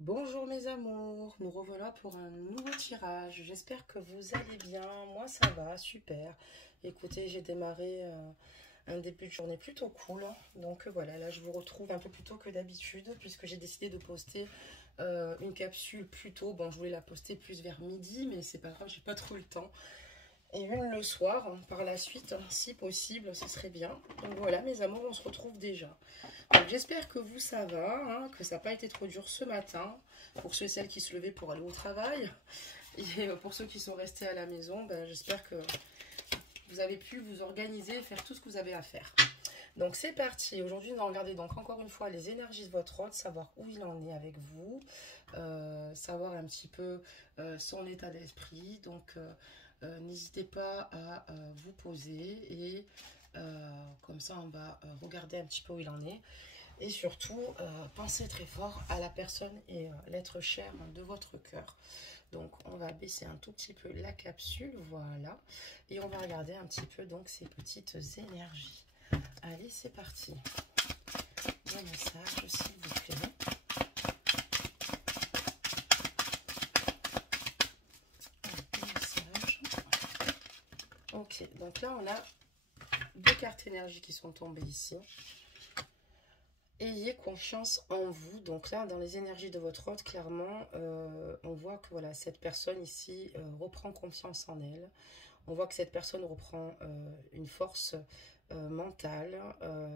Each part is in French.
Bonjour mes amours, nous revoilà pour un nouveau tirage. J'espère que vous allez bien. Moi ça va, super. Écoutez, j'ai démarré un début de journée plutôt cool. Donc voilà, là je vous retrouve un peu plus tôt que d'habitude puisque j'ai décidé de poster une capsule plus tôt. Bon, je voulais la poster plus vers midi, mais c'est pas grave, j'ai pas trop le temps. Et une le soir, par la suite, si possible, ce serait bien. Donc voilà, mes amours, on se retrouve déjà. Donc j'espère que vous, ça va, hein, que ça n'a pas été trop dur ce matin. Pour ceux et celles qui se levaient pour aller au travail. Et pour ceux qui sont restés à la maison, ben, j'espère que vous avez pu vous organiser et faire tout ce que vous avez à faire. Donc c'est parti. Aujourd'hui, on va regarder donc encore une fois les énergies de votre hôte, savoir où il en est avec vous, savoir un petit peu son état d'esprit. Donc n'hésitez pas à vous poser et comme ça on va regarder un petit peu où il en est. Et surtout, pensez très fort à la personne et l'être cher de votre cœur. Donc, on va baisser un tout petit peu la capsule, voilà. Et on va regarder un petit peu donc ces petites énergies. Allez, c'est parti. Un message, s'il vous plaît. Un message. Ok, donc là, on a deux cartes énergie qui sont tombées ici. Ayez confiance en vous. Donc là, dans les énergies de votre hôte, clairement, on voit que voilà, cette personne ici reprend confiance en elle. On voit que cette personne reprend une force mentale.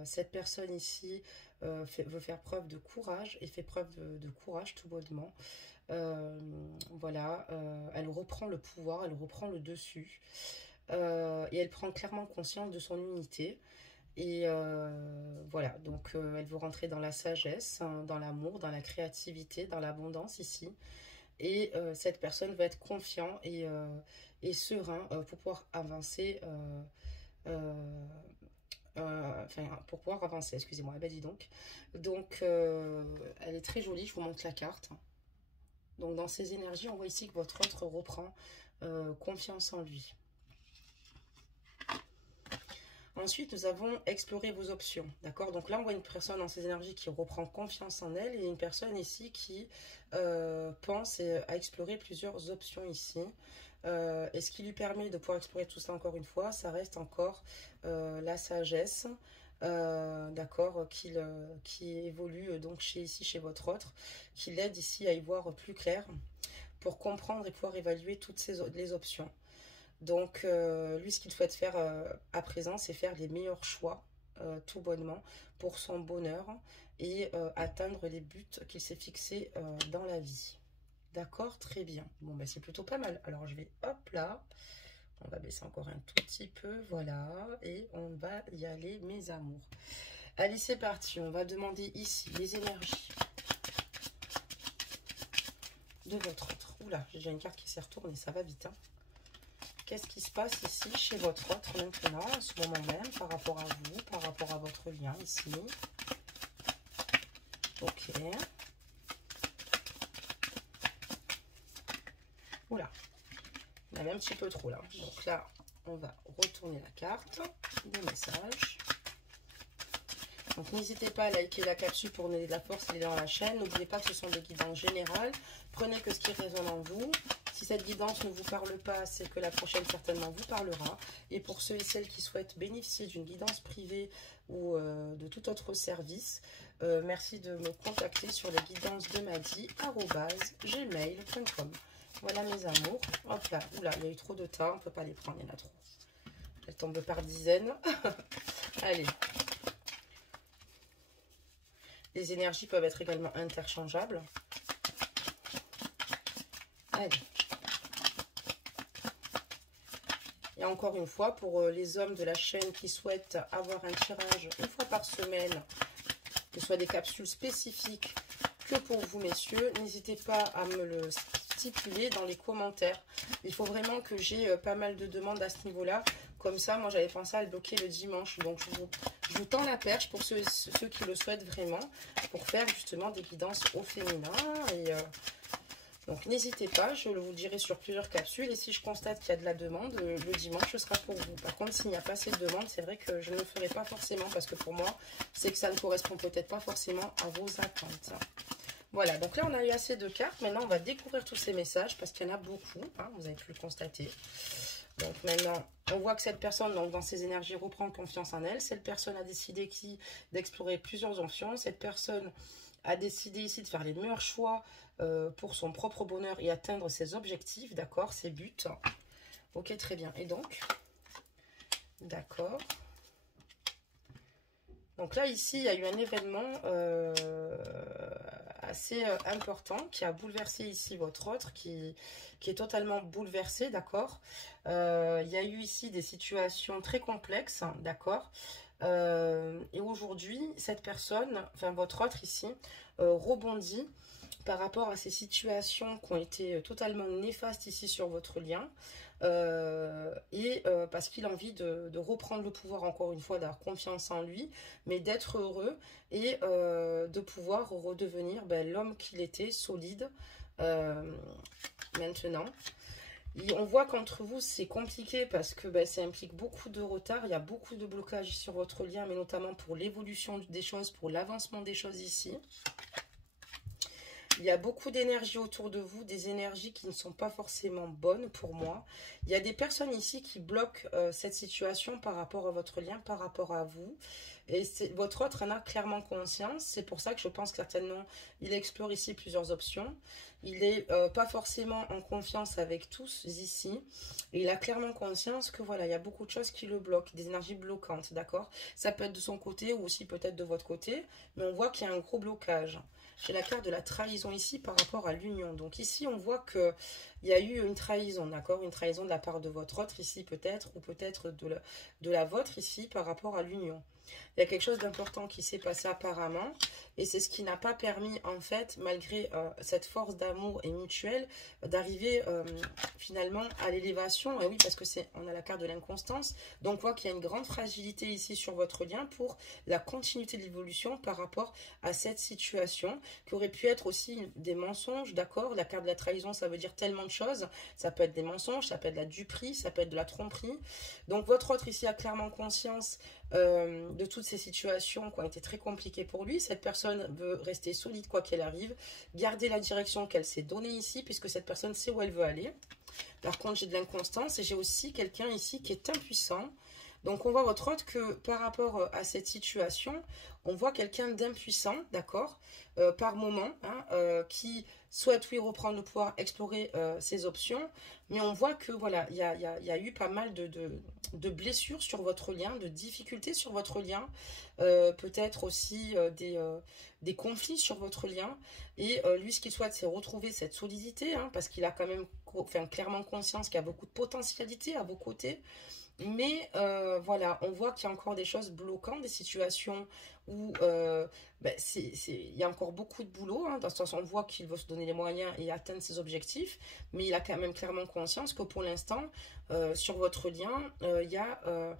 Cette personne ici veut faire preuve de courage et fait preuve de courage tout bonnement. Voilà, elle reprend le pouvoir, elle reprend le dessus. Et elle prend clairement conscience de son unité. Et voilà, donc elle veut rentrer dans la sagesse, hein, dans l'amour, dans la créativité, dans l'abondance ici. Et cette personne va être confiant et serein pour pouvoir avancer. Enfin, pour pouvoir avancer, excusez-moi, bah dis donc. Donc, elle est très jolie, je vous montre la carte. Donc, dans ces énergies, on voit ici que votre autre reprend confiance en lui. Ensuite, nous avons exploré vos options, d'accord? Donc là, on voit une personne dans ses énergies qui reprend confiance en elle et une personne ici qui pense à explorer plusieurs options ici. Et ce qui lui permet de pouvoir explorer tout ça encore une fois, ça reste encore la sagesse, d'accord, qui évolue donc ici chez votre autre, qui l'aide ici à y voir plus clair pour comprendre et pouvoir évaluer toutes les options. Donc, lui, ce qu'il souhaite faire à présent, c'est faire les meilleurs choix, tout bonnement, pour son bonheur et atteindre les buts qu'il s'est fixés dans la vie. D'accord, très bien. Bon, ben, c'est plutôt pas mal. Alors, je vais, hop là, on va baisser encore un tout petit peu, voilà, et on va y aller, mes amours. Allez, c'est parti. On va demander ici les énergies de votre autre. Oula, j'ai une carte qui s'est retournée, ça va vite, hein. Qu'est-ce qui se passe ici chez votre autre maintenant, à ce moment même, par rapport à vous, par rapport à votre lien ici? Ok. Oula, il y avait un petit peu trop là. Donc là, on va retourner la carte des messages. Donc n'hésitez pas à liker la capsule pour donner de la force et dans la chaîne. N'oubliez pas que ce sont des guidances générales. Prenez que ce qui résonne en vous. Si cette guidance ne vous parle pas, c'est que la prochaine certainement vous parlera. Et pour ceux et celles qui souhaitent bénéficier d'une guidance privée ou de tout autre service, merci de me contacter sur les guidances de madi@gmail.com. Voilà mes amours. Hop là, oula, il y a eu trop de tas, on ne peut pas les prendre, il y en a trop. Elles tombent par dizaines. Allez. Les énergies peuvent être également interchangeables. Allez. Et encore une fois, pour les hommes de la chaîne qui souhaitent avoir un tirage une fois par semaine, que ce soit des capsules spécifiques que pour vous, messieurs, n'hésitez pas à me le stipuler dans les commentaires. Il faut vraiment que j'ai pas mal de demandes à ce niveau-là. Comme ça, moi, j'avais pensé à le bloquer le dimanche. Donc, je vous tends la perche pour ceux qui le souhaitent vraiment, pour faire justement des guidances au féminin. Et donc, n'hésitez pas, je vous dirai sur plusieurs capsules. Et si je constate qu'il y a de la demande, le dimanche, ce sera pour vous. Par contre, s'il n'y a pas assez de demande, c'est vrai que je ne le ferai pas forcément. Parce que pour moi, c'est que ça ne correspond peut-être pas forcément à vos attentes. Voilà, donc là, on a eu assez de cartes. Maintenant, on va découvrir tous ces messages parce qu'il y en a beaucoup, hein, vous avez pu le constater. Donc maintenant, on voit que cette personne, donc, dans ses énergies, reprend confiance en elle. Cette personne a décidé d'explorer plusieurs options. Cette personne a décidé ici de faire les meilleurs choix pour son propre bonheur et atteindre ses objectifs, d'accord, ses buts. Ok, très bien. Et donc, d'accord. Donc là, ici, il y a eu un événement assez important qui a bouleversé ici votre autre, qui est totalement bouleversé, d'accord. Il y a eu ici des situations très complexes, d'accord. Et aujourd'hui, cette personne, enfin votre autre ici, rebondit par rapport à ces situations qui ont été totalement néfastes ici sur votre lien. Parce qu'il a envie de reprendre le pouvoir encore une fois, d'avoir confiance en lui, mais d'être heureux et de pouvoir redevenir l'homme qu'il était, solide maintenant. On voit qu'entre vous c'est compliqué parce que ça implique beaucoup de retard, il y a beaucoup de blocages sur votre lien, mais notamment pour l'évolution des choses, pour l'avancement des choses ici. Il y a beaucoup d'énergie autour de vous, des énergies qui ne sont pas forcément bonnes pour moi. Il y a des personnes ici qui bloquent cette situation par rapport à votre lien, par rapport à vous. Et votre autre en a clairement conscience. C'est pour ça que je pense que certainement, il explore ici plusieurs options. Il n'est pas forcément en confiance avec tous ici. Et il a clairement conscience que voilà, il y a beaucoup de choses qui le bloquent, des énergies bloquantes, d'accord? Ça peut être de son côté ou aussi peut-être de votre côté. Mais on voit qu'il y a un gros blocage. J'ai la carte de la trahison ici par rapport à l'union. Donc ici, on voit qu'il y a eu une trahison, d'accord? Une trahison de la part de votre autre ici peut-être, ou peut-être de la vôtre ici par rapport à l'union. Il y a quelque chose d'important qui s'est passé apparemment. Et c'est ce qui n'a pas permis, en fait, malgré cette force d'amour et mutuelle, d'arriver finalement à l'élévation. Et oui, parce que on a la carte de l'inconstance. Donc, on voit qu'il y a une grande fragilité ici sur votre lien pour la continuité de l'évolution par rapport à cette situation, qui aurait pu être aussi des mensonges, d'accord? La carte de la trahison, ça veut dire tellement de choses. Ça peut être des mensonges, ça peut être de la duperie, ça peut être de la tromperie. Donc, votre autre ici a clairement conscience de toutes ces situations qui ont été très compliquées pour lui. Cette personne veut rester solide quoi qu'il arrive, garder la direction qu'elle s'est donnée ici, puisque cette personne sait où elle veut aller. Par contre, j'ai de l'inconstance et j'ai aussi quelqu'un ici qui est impuissant. Donc, on voit votre autre que par rapport à cette situation, on voit quelqu'un d'impuissant, d'accord, par moment, hein, qui souhaite, oui, reprendre le pouvoir, explorer ses options. Mais on voit que, voilà, il y a eu pas mal de blessures sur votre lien, de difficultés sur votre lien. Peut-être aussi des conflits sur votre lien. Et lui, ce qu'il souhaite, c'est retrouver cette solidité, hein, parce qu'il a quand même clairement conscience qu'il y a beaucoup de potentialité à vos côtés. Mais voilà, on voit qu'il y a encore des choses bloquantes, des situations où il y a encore beaucoup de boulot. Hein, dans ce sens, on voit qu'il veut se donner les moyens et atteindre ses objectifs. Mais il a quand même clairement conscience que pour l'instant, sur votre lien, il y a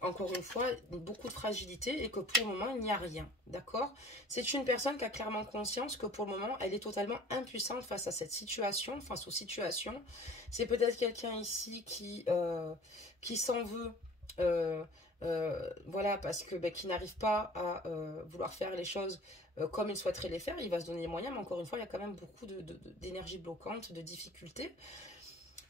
encore une fois beaucoup de fragilité et que pour le moment, il n'y a rien. D'accord? C'est une personne qui a clairement conscience que pour le moment, elle est totalement impuissante face à cette situation, face aux situations. C'est peut-être quelqu'un ici qui s'en veut, voilà, parce que qui n'arrive pas à vouloir faire les choses comme il souhaiterait les faire. Il va se donner les moyens, mais encore une fois, il y a quand même beaucoup d'énergie bloquante, de difficultés.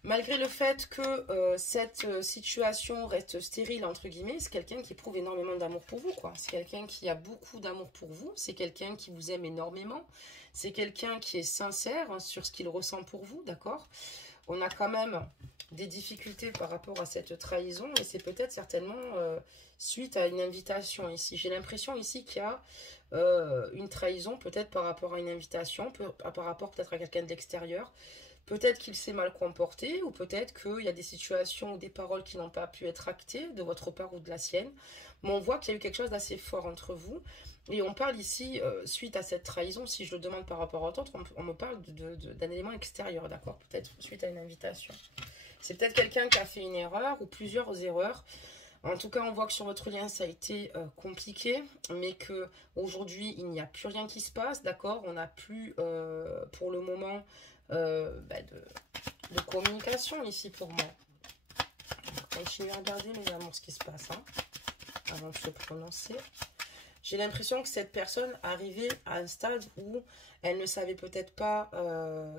Malgré le fait que cette situation reste stérile, entre guillemets, c'est quelqu'un qui éprouve énormément d'amour pour vous, quoi. C'est quelqu'un qui a beaucoup d'amour pour vous, c'est quelqu'un qui vous aime énormément, c'est quelqu'un qui est sincère hein, sur ce qu'il ressent pour vous, d'accord? On a quand même des difficultés par rapport à cette trahison, et c'est peut-être certainement suite à une invitation ici. J'ai l'impression ici qu'il y a une trahison, peut-être par rapport à une invitation, par rapport peut-être à quelqu'un de l'extérieur. Peut-être qu'il s'est mal comporté, ou peut-être qu'il y a des situations ou des paroles qui n'ont pas pu être actées de votre part ou de la sienne. Mais on voit qu'il y a eu quelque chose d'assez fort entre vous. Et on parle ici, suite à cette trahison, si je le demande par rapport à d'autres, on me parle d'un élément extérieur, d'accord? Peut-être suite à une invitation. C'est peut-être quelqu'un qui a fait une erreur ou plusieurs erreurs. En tout cas, on voit que sur votre lien, ça a été compliqué, mais qu'aujourd'hui, il n'y a plus rien qui se passe, d'accord? On n'a plus, pour le moment, de communication ici pour moi. Continuez à regarder, mes amours, ce qui se passe, hein, avant de se prononcer. J'ai l'impression que cette personne arrivait à un stade où elle ne savait peut-être pas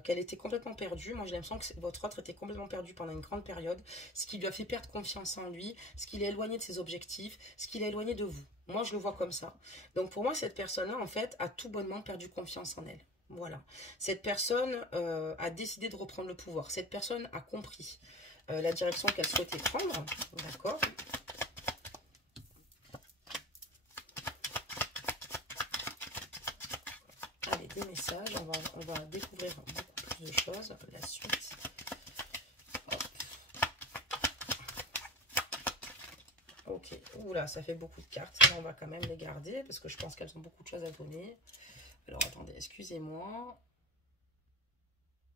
qu'elle était complètement perdue. Moi, j'ai l'impression que votre autre était complètement perdu pendant une grande période, ce qui lui a fait perdre confiance en lui, ce qui l'a éloigné de ses objectifs, ce qui l'a éloigné de vous. Moi, je le vois comme ça. Donc, pour moi, cette personne-là, en fait, a tout bonnement perdu confiance en elle. Voilà. Cette personne a décidé de reprendre le pouvoir. Cette personne a compris la direction qu'elle souhaitait prendre. D'accord. Allez, des messages. On va découvrir beaucoup plus de choses. La suite. Hop. Ok. Oula, ça fait beaucoup de cartes. Là, on va quand même les garder parce que je pense qu'elles ont beaucoup de choses à donner. Alors, attendez, excusez-moi.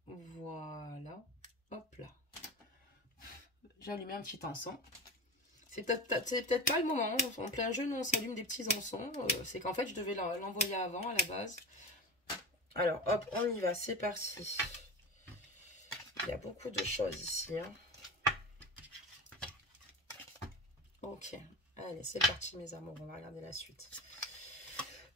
Voilà. Hop là. J'ai allumé un petit encens. C'est peut-être pas le moment. En plein jeu, nous, on s'allume des petits encens. C'est qu'en fait, je devais l'envoyer avant, à la base. Alors, hop, on y va. C'est parti. Il y a beaucoup de choses ici. Hein. Ok. Allez, c'est parti, mes amours. On va regarder la suite.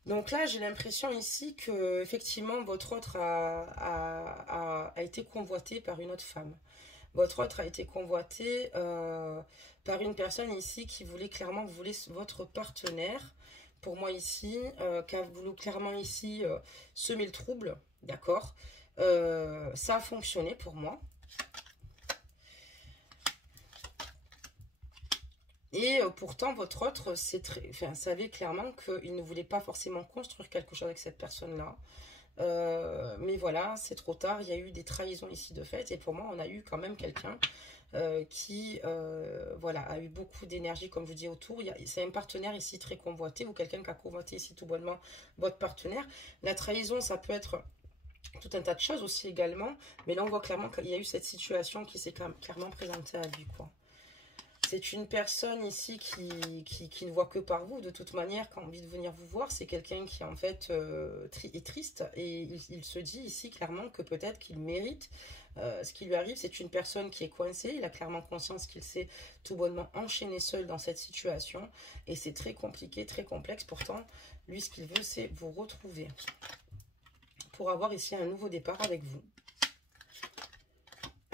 Donc là, j'ai l'impression ici que effectivement votre autre a été convoité par une autre femme. Votre autre a été convoité par une personne ici qui voulait clairement, votre partenaire. Pour moi ici, qui a voulu clairement ici semer le trouble. D'accord. Ça a fonctionné pour moi. Et pourtant, votre autre savait clairement qu'il ne voulait pas forcément construire quelque chose avec cette personne-là. Mais voilà, c'est trop tard. Il y a eu des trahisons ici de fait. Et pour moi, on a eu quand même quelqu'un qui voilà, a eu beaucoup d'énergie, comme je vous dis, autour. C'est un partenaire ici très convoité ou quelqu'un qui a convoité ici tout bonnement votre partenaire. La trahison, ça peut être tout un tas de choses aussi également. Mais là, on voit clairement qu'il y a eu cette situation qui s'est clairement présentée à lui, quoi. C'est une personne ici qui ne voit que par vous, de toute manière, qui a envie de venir vous voir. C'est quelqu'un qui, en fait, est triste. Et il se dit ici, clairement, que peut-être qu'il mérite ce qui lui arrive. C'est une personne qui est coincée. Il a clairement conscience qu'il s'est tout bonnement enchaîné seul dans cette situation. Et c'est très compliqué, très complexe. Pourtant, lui, ce qu'il veut, c'est vous retrouver. Pour avoir ici un nouveau départ avec vous.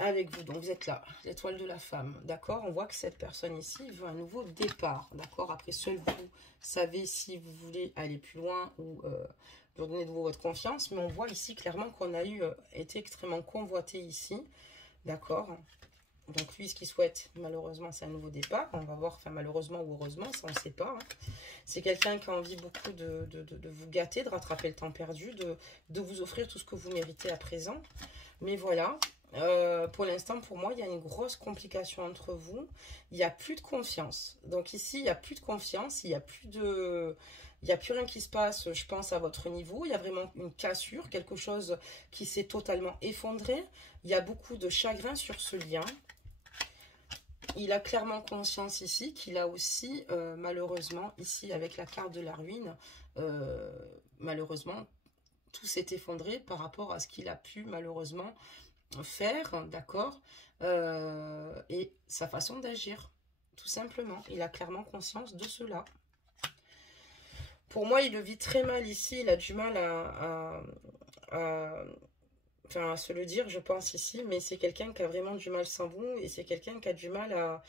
Avec vous, donc vous êtes là, l'étoile de la femme, d'accord. On voit que cette personne ici veut un nouveau départ, d'accord. Après, seul vous savez si vous voulez aller plus loin ou lui donner de nouveau votre confiance. Mais on voit ici clairement qu'on a été extrêmement convoité ici, d'accord. Donc lui, ce qu'il souhaite, malheureusement, c'est un nouveau départ. On va voir, enfin malheureusement ou heureusement, ça on ne sait pas. Hein. C'est quelqu'un qui a envie beaucoup de vous gâter, de rattraper le temps perdu, de vous offrir tout ce que vous méritez à présent. Mais voilà. Pour l'instant, pour moi, il y a une grosse complication entre vous. Il n'y a plus de confiance. Donc ici, il n'y a plus de confiance. Il n'y a plus rien qui se passe, je pense, à votre niveau. Il y a vraiment une cassure, quelque chose qui s'est totalement effondré. Il y a beaucoup de chagrin sur ce lien. Il a clairement conscience ici qu'il a aussi, malheureusement, ici, avec la carte de la ruine, malheureusement, tout s'est effondré par rapport à ce qu'il a pu, malheureusement, faire, d'accord, et sa façon d'agir, tout simplement. Il a clairement conscience de cela. Pour moi, il le vit très mal ici, il a du mal à se le dire, je pense, ici, mais c'est quelqu'un qui a vraiment du mal sans vous, et c'est quelqu'un qui a du mal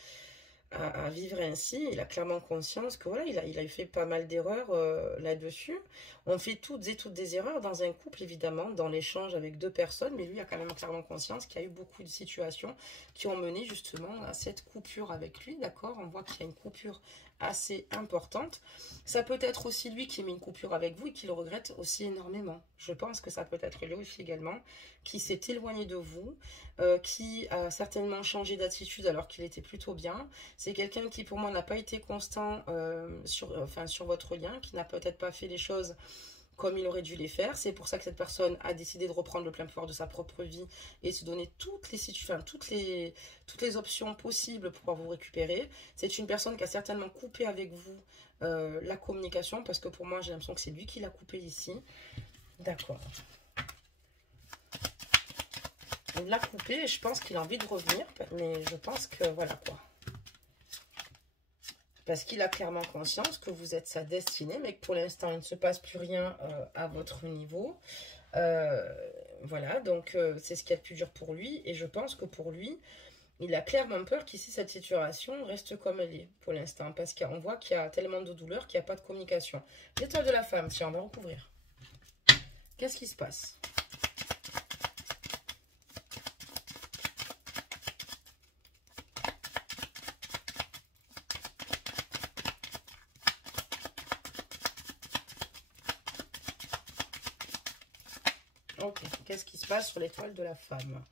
à vivre ainsi. Il a clairement conscience que voilà, il a fait pas mal d'erreurs là-dessus. On fait toutes et toutes des erreurs dans un couple, évidemment, dans l'échange avec deux personnes, mais lui a quand même clairement conscience qu'il y a eu beaucoup de situations qui ont mené justement à cette coupure avec lui, d'accord. On voit qu'il y a une coupure assez importante. Ça peut être aussi lui qui met une coupure avec vous et qui le regrette aussi énormément. Je pense que ça peut être lui aussi également, qui s'est éloigné de vous, qui a certainement changé d'attitude alors qu'il était plutôt bien. C'est quelqu'un qui, pour moi, n'a pas été constant sur votre lien, qui n'a peut-être pas fait les choses comme il aurait dû les faire. C'est pour ça que cette personne a décidé de reprendre le plein pouvoir de sa propre vie et de se donner toutes les options possibles pour pouvoir vous récupérer. C'est une personne qui a certainement coupé avec vous la communication, parce que pour moi, j'ai l'impression que c'est lui qui l'a coupé ici. D'accord. Il l'a coupé et je pense qu'il a envie de revenir, mais je pense que voilà quoi. Parce qu'il a clairement conscience que vous êtes sa destinée, mais que pour l'instant, il ne se passe plus rien à votre niveau. Voilà, donc c'est ce qui est le plus dur pour lui. Et je pense que pour lui, il a clairement peur qu'ici, cette situation reste comme elle est pour l'instant. Parce qu'on voit qu'il y a tellement de douleur qu'il n'y a pas de communication. L'étoile de la femme, tiens, on va recouvrir. Qu'est-ce qui se passe? Ok, qu'est-ce qui se passe sur l'étoile de la femme?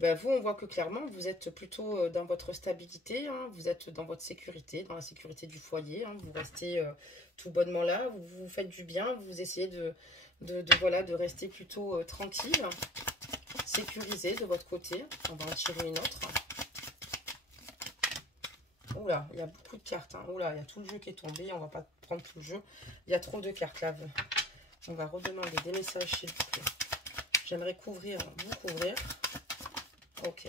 Ben, vous, on voit que clairement, vous êtes plutôt dans votre stabilité, hein, vous êtes dans votre sécurité, dans la sécurité du foyer, hein, vous restez tout bonnement là, vous vous faites du bien, vous essayez voilà, de rester plutôt tranquille, sécurisé de votre côté. On va en tirer une autre. Oula, il y a beaucoup de cartes, hein. Oula, il y a tout le jeu qui est tombé, on va pas prendre tout le jeu, il y a trop de cartes là. On va redemander des messages s'il vous plaît. J'aimerais couvrir, vous couvrir. Ok.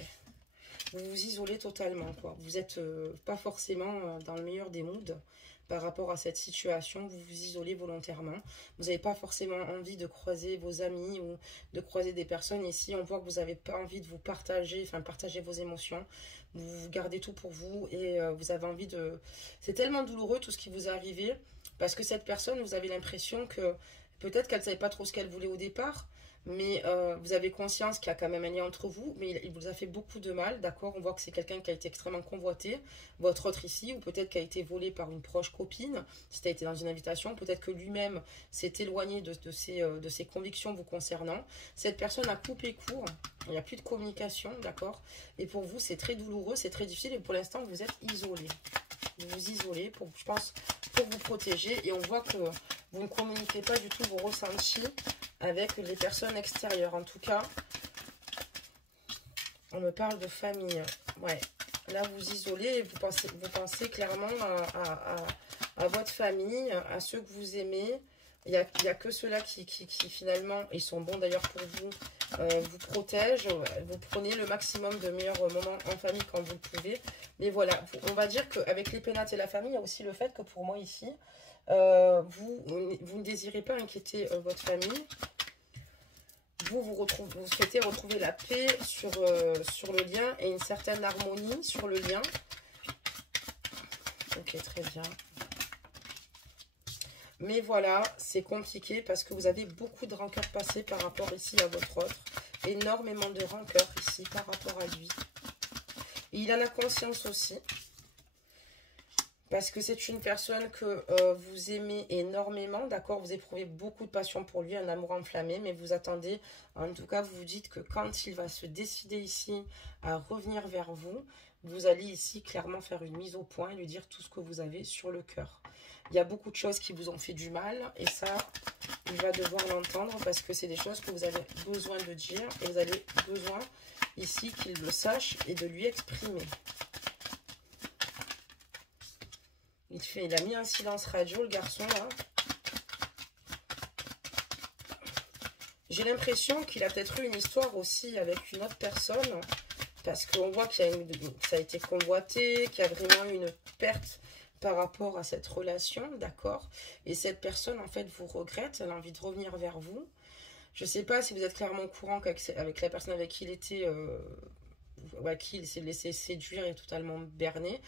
Vous vous isolez totalement, quoi. Vous n'êtes pas forcément dans le meilleur des moods par rapport à cette situation. Vous vous isolez volontairement. Vous n'avez pas forcément envie de croiser vos amis ou de croiser des personnes. Ici, on voit que vous n'avez pas envie de vous partager, enfin, partager vos émotions. Vous gardez tout pour vous et vous avez envie de... C'est tellement douloureux tout ce qui vous est arrivé parce que cette personne, vous avez l'impression que peut-être qu'elle ne savait pas trop ce qu'elle voulait au départ. Mais vous avez conscience qu'il y a quand même un lien entre vous, mais il vous a fait beaucoup de mal, d'accord? On voit que c'est quelqu'un qui a été extrêmement convoité, votre autre ici, ou peut-être qui a été volé par une proche copine, si tu as été dans une invitation, peut-être que lui-même s'est éloigné de ses convictions vous concernant. Cette personne a coupé court, il n'y a plus de communication, d'accord? Et pour vous, c'est très douloureux, c'est très difficile, et pour l'instant, vous êtes isolé. Vous vous isolez, je pense, pour vous protéger, et on voit que vous ne communiquez pas du tout vos ressentis avec les personnes extérieures. En tout cas, on me parle de famille. Ouais, là vous isolez et vous pensez clairement à votre famille, à ceux que vous aimez. Il n'y a que ceux-là qui finalement, ils sont bons d'ailleurs pour vous, vous protègent. Vous prenez le maximum de meilleurs moments en famille quand vous le pouvez. Mais voilà, on va dire qu'avec les pénates et la famille, il y a aussi le fait que pour moi ici, vous ne désirez pas inquiéter votre famille. Vous souhaitez retrouver la paix sur le lien et une certaine harmonie sur le lien. Ok, très bien. Mais voilà, c'est compliqué parce que vous avez beaucoup de rancœur passée par rapport ici à votre autre. Énormément de rancœur ici par rapport à lui. Et il en a conscience aussi. Parce que c'est une personne que vous aimez énormément, d'accord? Vous éprouvez beaucoup de passion pour lui, un amour enflammé, mais vous attendez, en tout cas, vous vous dites que quand il va se décider ici à revenir vers vous, vous allez ici clairement faire une mise au point et lui dire tout ce que vous avez sur le cœur. Il y a beaucoup de choses qui vous ont fait du mal et ça, il va devoir l'entendre parce que c'est des choses que vous avez besoin de dire et vous avez besoin ici qu'il le sache et de lui exprimer. Il a mis un silence radio, le garçon, là. J'ai l'impression qu'il a peut-être eu une histoire aussi avec une autre personne. Parce qu'on voit qu'il y a ça a été convoité, qu'il y a vraiment une perte par rapport à cette relation, d'accord? Et cette personne, en fait, vous regrette, elle a envie de revenir vers vous. Je ne sais pas si vous êtes clairement au courant qu'avec la personne avec qui il était... qui il s'est laissé séduire et totalement berné,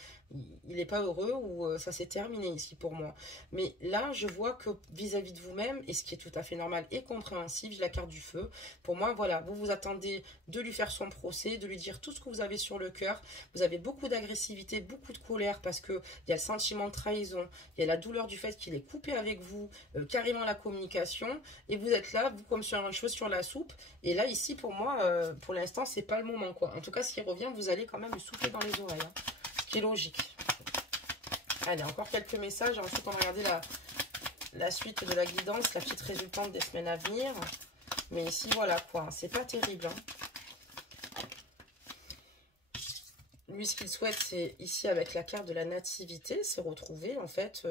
il n'est pas heureux ou ça s'est terminé ici pour moi. Mais là, je vois que vis-à-vis de vous-même, et ce qui est tout à fait normal et compréhensible, j'ai la carte du feu. Pour moi, voilà, vous vous attendez de lui faire son procès, de lui dire tout ce que vous avez sur le cœur. Vous avez beaucoup d'agressivité, beaucoup de colère parce qu'il y a le sentiment de trahison, il y a la douleur du fait qu'il est coupé avec vous, carrément la communication, et vous êtes là, vous comme sur un cheveu sur la soupe. Et là, ici, pour moi, pour l'instant, c'est pas le moment, quoi. En tout cas, s'il revient, vous allez quand même lui souffler dans les oreilles. Hein. Ce qui est logique. Allez, encore quelques messages. Ensuite, on va regarder la suite de la guidance, la petite résultante des semaines à venir. Mais ici, voilà, quoi. C'est pas terrible. Hein. lui, ce qu'il souhaite, c'est ici avec la carte de la nativité, c'est retrouver en fait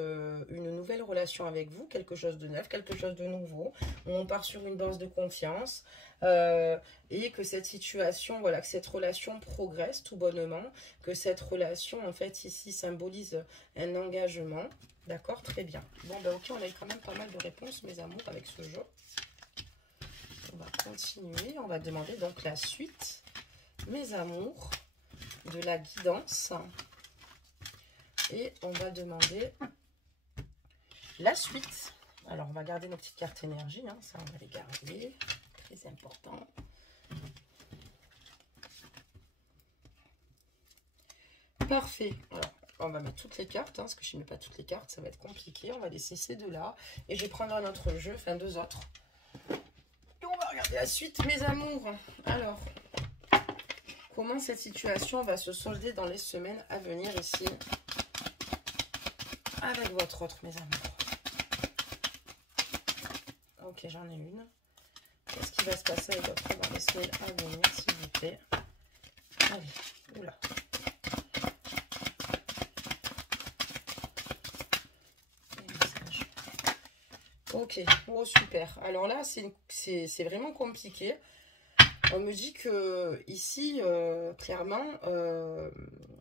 une nouvelle relation avec vous, quelque chose de neuf, quelque chose de nouveau. On part sur une base de confiance et que cette situation, voilà, que cette relation progresse tout bonnement, que cette relation en fait ici symbolise un engagement. D'accord, très bien. Bon, ben ok, on a eu quand même pas mal de réponses, mes amours, avec ce jeu. On va continuer, on va demander donc la suite, mes amours, de la guidance. Et on va demander la suite. Alors, on va garder nos petites cartes énergie, hein, ça, on va les garder, très important. Parfait. Alors, on va mettre toutes les cartes, hein, parce que je ne mets pas toutes les cartes, ça va être compliqué. On va laisser ces deux-là. Et je vais prendre un autre jeu, enfin deux autres. Et on va regarder la suite, mes amours. Alors, comment cette situation va se solder dans les semaines à venir ici avec votre autre, mes amours. Ok, j'en ai une. Qu'est-ce qui va se passer avec votre autre dans les semaines à venir, s'il vous plaît? Allez, oula. Ok, oh super. Alors là, c'est vraiment compliqué. On me dit que ici, clairement,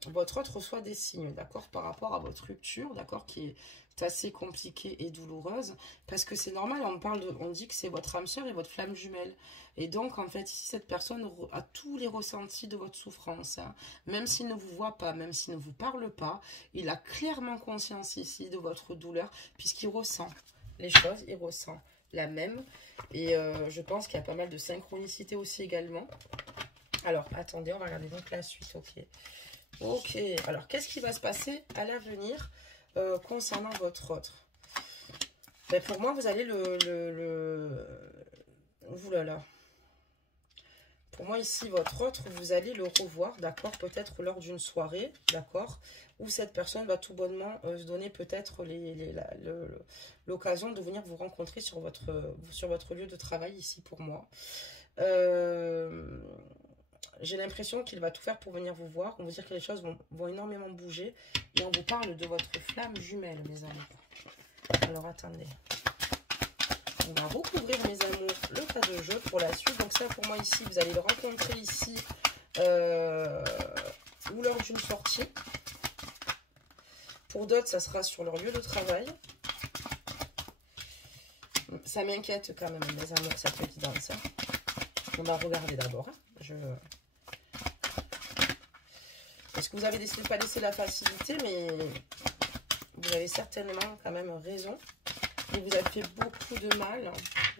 votre autre reçoit des signes, d'accord, par rapport à votre rupture, d'accord, qui est assez compliquée et douloureuse, parce que c'est normal, on dit que c'est votre âme sœur et votre flamme jumelle. Et donc, en fait, ici, cette personne a tous les ressentis de votre souffrance, hein. Même s'il ne vous voit pas, même s'il ne vous parle pas, il a clairement conscience ici de votre douleur, puisqu'il ressent les choses, il ressent la même. Et je pense qu'il y a pas mal de synchronicité aussi également. Alors, attendez, on va regarder donc la suite. Ok. Ok. Alors, qu'est-ce qui va se passer à l'avenir concernant votre autre? Ben, pour moi, vous allez Ouh là là. Pour moi, ici, votre autre, vous allez le revoir, d'accord? Peut-être lors d'une soirée, d'accord? Où cette personne va tout bonnement se donner peut-être l'occasion de venir vous rencontrer sur votre lieu de travail, ici, pour moi. J'ai l'impression qu'il va tout faire pour venir vous voir. On va dire que les choses vont énormément bouger. Et on vous parle de votre flamme jumelle, mes amis. Alors, attendez. On va recouvrir, mes amours, le tas de jeu pour la suite. Donc ça, pour moi, ici, vous allez le rencontrer ici ou lors d'une sortie. Pour d'autres, ça sera sur leur lieu de travail. Ça m'inquiète quand même, mes amours, cette guidance. On va regarder d'abord. Hein. Parce que vous avez décidé de ne pas laisser la facilité, mais vous avez certainement quand même raison. Il vous a fait beaucoup de mal.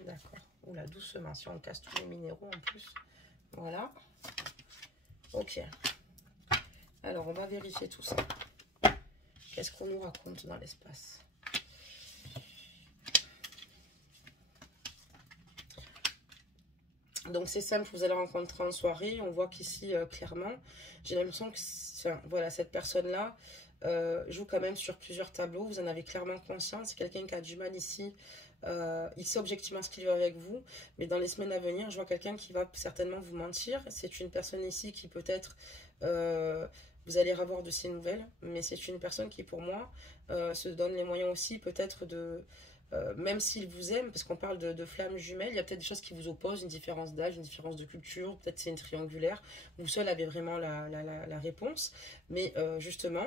D'accord. Oula, doucement, si on casse tous les minéraux en plus. Voilà. Ok. Alors, on va vérifier tout ça. Qu'est-ce qu'on nous raconte dans l'espace? Donc, c'est simple, vous allez rencontrer en soirée. On voit qu'ici, clairement, j'ai l'impression que voilà, cette personne-là joue quand même sur plusieurs tableaux. Vous en avez clairement conscience. C'est quelqu'un qui a du mal ici. Il sait objectivement ce qu'il veut avec vous. Mais dans les semaines à venir, je vois quelqu'un qui va certainement vous mentir. C'est une personne ici qui peut-être... vous allez avoir de ses nouvelles. Mais c'est une personne qui, pour moi, se donne les moyens aussi peut-être de... même s'il vous aime, parce qu'on parle de flammes jumelles, il y a peut-être des choses qui vous opposent, une différence d'âge, une différence de culture, peut-être c'est une triangulaire, vous seul avez vraiment la réponse, mais justement,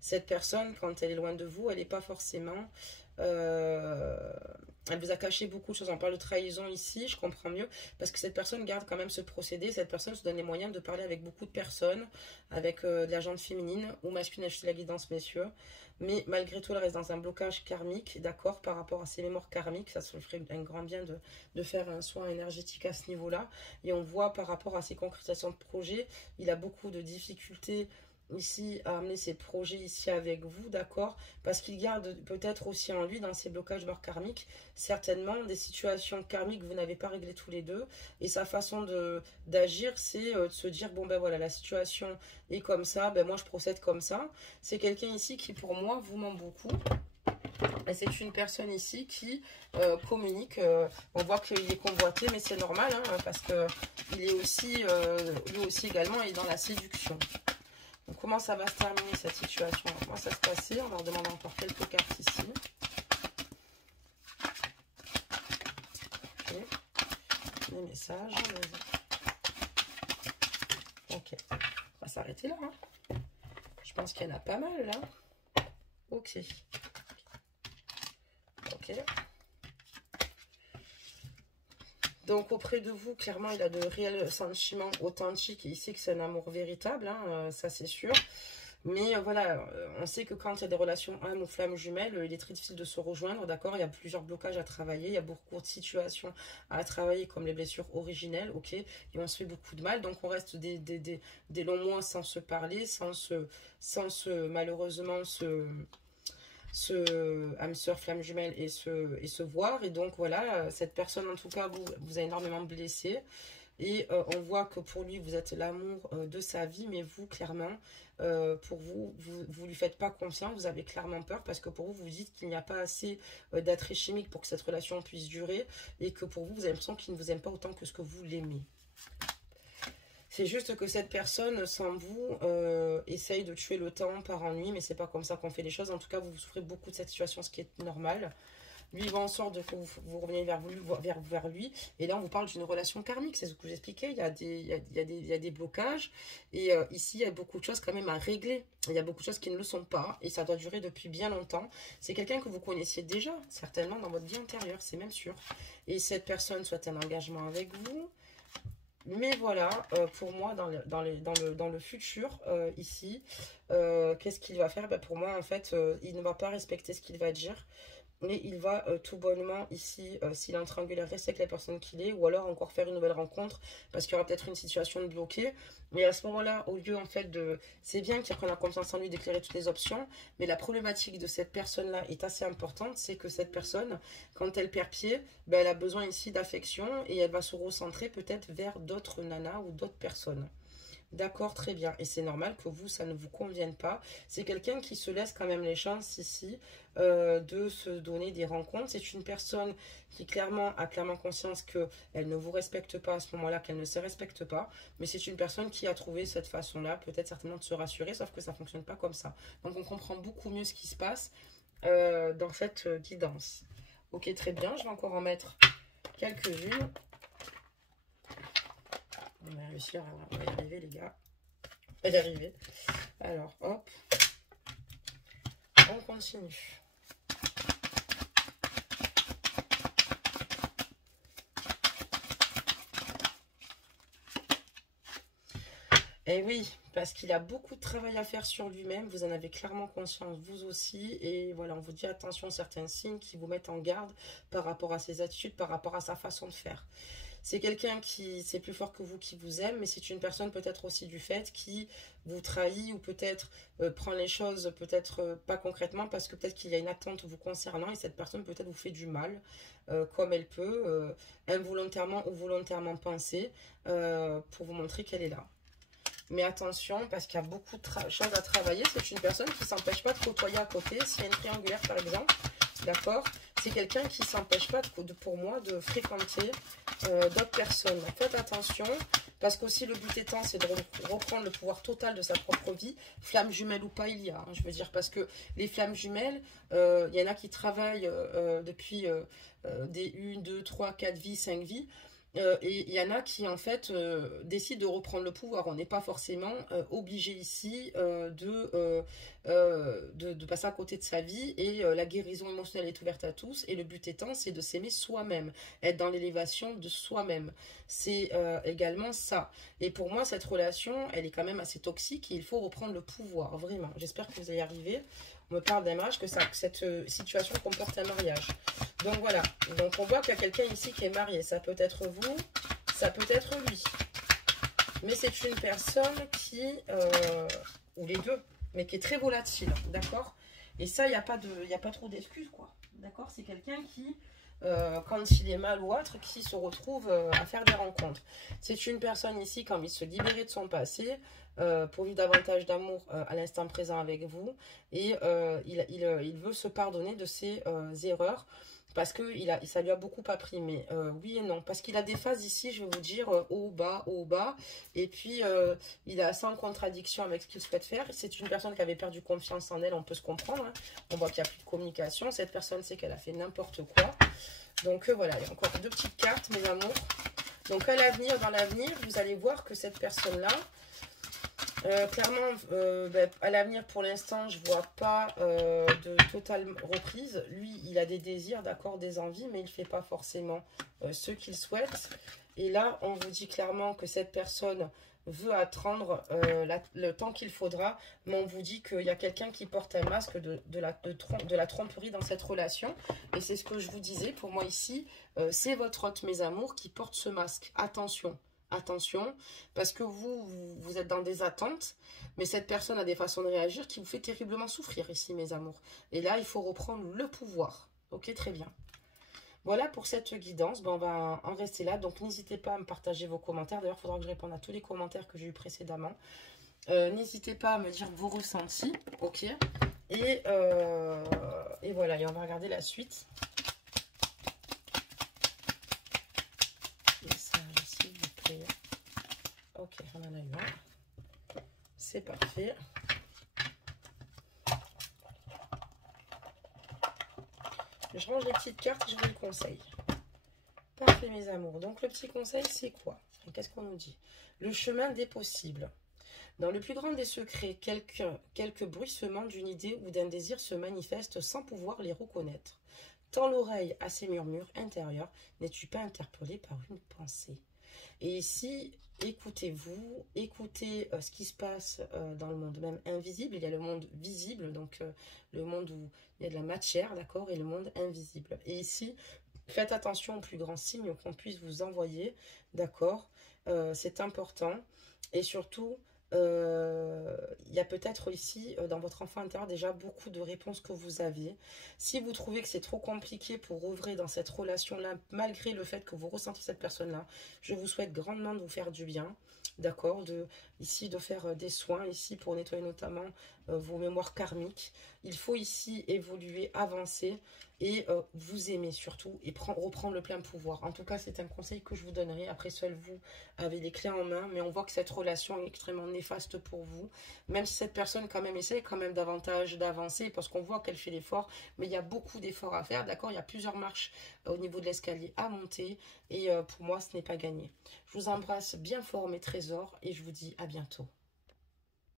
cette personne, quand elle est loin de vous, elle n'est pas forcément... elle vous a caché beaucoup de choses. On parle de trahison ici, je comprends mieux, parce que cette personne garde quand même ce procédé. Cette personne se donne les moyens de parler avec beaucoup de personnes, avec de la gente féminine ou masculine, acheter la guidance, messieurs. Mais malgré tout, elle reste dans un blocage karmique, d'accord, par rapport à ses mémoires karmiques. Ça se ferait un grand bien de faire un soin énergétique à ce niveau-là. Et on voit par rapport à ses concrétisations de projets, il a beaucoup de difficultés ici à amener ses projets ici avec vous, d'accord, parce qu'il garde peut-être aussi en lui, dans ses blocages morts karmiques, certainement des situations karmiques que vous n'avez pas réglées tous les deux, et sa façon d'agir, c'est de se dire, bon ben voilà, la situation est comme ça, ben moi je procède comme ça. C'est quelqu'un ici qui pour moi vous ment beaucoup. Et c'est une personne ici qui communique. On voit qu'il est convoité, mais c'est normal, hein, parce que il est aussi, lui aussi également, il est dans la séduction. Donc, comment ça va se terminer cette situation? Comment ça se passer? On leur demande encore quelques cartes ici. Ok. Les messages. Ok. On va s'arrêter là. Hein. Je pense qu'il y en a pas mal là. Ok. Ok. Donc, auprès de vous, clairement, il a de réels sentiments authentiques. Et il sait que c'est un amour véritable, hein, ça c'est sûr. Mais voilà, on sait que quand il y a des relations âme ou flamme jumelle, il est très difficile de se rejoindre, d'accord? Il y a plusieurs blocages à travailler, il y a beaucoup de situations à travailler, comme les blessures originelles, ok? Et on se fait beaucoup de mal, donc on reste des longs mois sans se parler, malheureusement, âme sœur, flamme jumelle et se voir. Et donc voilà, cette personne en tout cas vous a énormément blessé. Et on voit que pour lui, vous êtes l'amour de sa vie, mais vous, clairement, pour vous lui faites pas confiance, vous avez clairement peur, parce que pour vous, vous dites qu'il n'y a pas assez d'attrait chimique pour que cette relation puisse durer, et que pour vous, vous avez l'impression qu'il ne vous aime pas autant que ce que vous l'aimez. C'est juste que cette personne, sans vous, essaye de tuer le temps par ennui, mais c'est pas comme ça qu'on fait les choses. En tout cas, vous souffrez beaucoup de cette situation, ce qui est normal. Lui, il va en sorte que vous reveniez vers lui. Et là, on vous parle d'une relation karmique. C'est ce que j'expliquais. Il y a des blocages. Et ici, il y a beaucoup de choses quand même à régler. Il y a beaucoup de choses qui ne le sont pas. Et ça doit durer depuis bien longtemps. C'est quelqu'un que vous connaissiez déjà, certainement, dans votre vie antérieure. C'est même sûr. Et cette personne souhaite un engagement avec vous. Mais voilà, pour moi, dans le futur, ici, qu'est-ce qu'il va faire? Pour moi, en fait, il ne va pas respecter ce qu'il va dire. Mais il va tout bonnement ici, s'il est en triangulaire, rester avec la personne qu'il est, ou alors encore faire une nouvelle rencontre, parce qu'il y aura peut-être une situation de bloquée. Mais à ce moment-là, au lieu en fait de... C'est bien qu'il reprenne la confiance en lui, d'éclairer toutes les options, mais la problématique de cette personne-là est assez importante, c'est que cette personne, quand elle perd pied, ben, elle a besoin ici d'affection, et elle va se recentrer peut-être vers d'autres nanas ou d'autres personnes. D'accord, très bien. Et c'est normal que vous, ça ne vous convienne pas. C'est quelqu'un qui se laisse quand même les chances ici de se donner des rencontres. C'est une personne qui a clairement conscience qu'elle ne vous respecte pas à ce moment-là, qu'elle ne se respecte pas. Mais c'est une personne qui a trouvé cette façon-là, peut-être certainement de se rassurer, sauf que ça ne fonctionne pas comme ça. Donc on comprend beaucoup mieux ce qui se passe dans cette guidance. Ok, très bien. Je vais encore en mettre quelques-unes. On va réussir, on va y arriver les gars. On va y arriver. Alors, hop. On continue. Et oui, parce qu'il a beaucoup de travail à faire sur lui-même. Vous en avez clairement conscience, vous aussi. Et voilà, on vous dit attention à certains signes qui vous mettent en garde par rapport à ses attitudes, par rapport à sa façon de faire. C'est quelqu'un qui, c'est plus fort que vous, qui vous aime, mais c'est une personne peut-être aussi du fait qui vous trahit ou peut-être prend les choses peut-être pas concrètement parce que peut-être qu'il y a une attente vous concernant et cette personne peut-être vous fait du mal comme elle peut, involontairement ou volontairement penser pour vous montrer qu'elle est là. Mais attention, parce qu'il y a beaucoup de choses à travailler. C'est une personne qui ne s'empêche pas de côtoyer à côté. S'il y a une triangulaire, par exemple, d'accord, c'est quelqu'un qui ne s'empêche pas, pour moi, de fréquenter d'autres personnes. Donc, faites attention, parce qu'aussi, le but étant, c'est de reprendre le pouvoir total de sa propre vie. Flamme jumelle ou pas, il y a. Hein, je veux dire, parce que les flammes jumelles, il y en a qui travaillent depuis des 1, 2, 3, 4 vies, 5 vies. Et il y en a qui en fait décident de reprendre le pouvoir. On n'est pas forcément obligé ici de passer à côté de sa vie et la guérison émotionnelle est ouverte à tous et le but étant c'est de s'aimer soi-même, être dans l'élévation de soi-même. C'est également ça. Et pour moi cette relation elle est quand même assez toxique et il faut reprendre le pouvoir, vraiment. J'espère que vous allez y arriver. On me parle d'un mariage, que cette situation comporte un mariage. Donc voilà, donc on voit qu'il y a quelqu'un ici qui est marié. Ça peut être vous, ça peut être lui. Mais c'est une personne qui, ou les deux, mais qui est très volatile, d'accord? Et ça, il n'y a pas trop d'excuses, quoi. D'accord? C'est quelqu'un qui, quand il est mal ou autre, qui se retrouve à faire des rencontres. C'est une personne ici qui a envie de se libérer de son passé, pour vivre davantage d'amour à l'instant présent avec vous. Et il veut se pardonner de ses erreurs parce que ça lui a beaucoup appris, mais oui et non, parce qu'il a des phases ici, je vais vous dire, haut, bas, et puis il est assez en contradiction avec ce qu'il souhaite faire. C'est une personne qui avait perdu confiance en elle, on peut se comprendre, hein. On voit qu'il n'y a plus de communication, cette personne sait qu'elle a fait n'importe quoi, donc voilà, il y a encore 2 petites cartes, mes amours. Donc à l'avenir, dans l'avenir, vous allez voir que cette personne-là, clairement, à l'avenir, pour l'instant, je vois pas de totale reprise. Lui, il a des désirs, d'accord, des envies, mais il ne fait pas forcément ce qu'il souhaite. Et là, on vous dit clairement que cette personne veut attendre le temps qu'il faudra, mais on vous dit qu'il y a quelqu'un qui porte un masque de la tromperie dans cette relation. Et c'est ce que je vous disais, pour moi ici, c'est votre hôte, mes amours, qui porte ce masque. Attention. Attention, parce que vous êtes dans des attentes, mais cette personne a des façons de réagir qui vous fait terriblement souffrir ici, mes amours. Et là, il faut reprendre le pouvoir. Ok, très bien. Voilà pour cette guidance. Ben, on va en rester là. Donc, n'hésitez pas à me partager vos commentaires. D'ailleurs, il faudra que je réponde à tous les commentaires que j'ai eu précédemment. N'hésitez pas à me dire vos ressentis. Ok. Et voilà, et on va regarder la suite. Ok, on en a eu un. C'est parfait. Je range les petites cartes et je vous le conseille. Parfait, mes amours. Donc, le petit conseil, c'est quoi? Qu'est-ce qu'on nous dit? Le chemin des possibles. Dans le plus grand des secrets, quelques bruissements d'une idée ou d'un désir se manifestent sans pouvoir les reconnaître. Tends l'oreille à ces murmures intérieurs, n'es-tu pas interpellé par une pensée? Et ici, écoutez-vous, écoutez ce qui se passe dans le monde même invisible. Il y a le monde visible, donc le monde où il y a de la matière, d'accord, et le monde invisible. Et ici, faites attention aux plus grands signes qu'on puisse vous envoyer, d'accord, c'est important. Et surtout, il y a peut-être ici, dans votre enfant intérieur, déjà beaucoup de réponses que vous aviez. Si vous trouvez que c'est trop compliqué pour œuvrer dans cette relation-là, malgré le fait que vous ressentez cette personne-là, je vous souhaite grandement de vous faire du bien, d'accord, ici de faire des soins, ici pour nettoyer notamment vos mémoires karmiques. Il faut ici évoluer, avancer et vous aimer surtout et reprendre le plein pouvoir. En tout cas, c'est un conseil que je vous donnerai. Après, seul vous avez les clés en main, mais on voit que cette relation est extrêmement néfaste pour vous, même si cette personne quand même essaie quand même davantage d'avancer, parce qu'on voit qu'elle fait l'effort, mais il y a beaucoup d'efforts à faire, d'accord, il y a plusieurs marches au niveau de l'escalier à monter, et pour moi, ce n'est pas gagné. Je vous embrasse bien fort, mes trésors, et je vous dis à bientôt.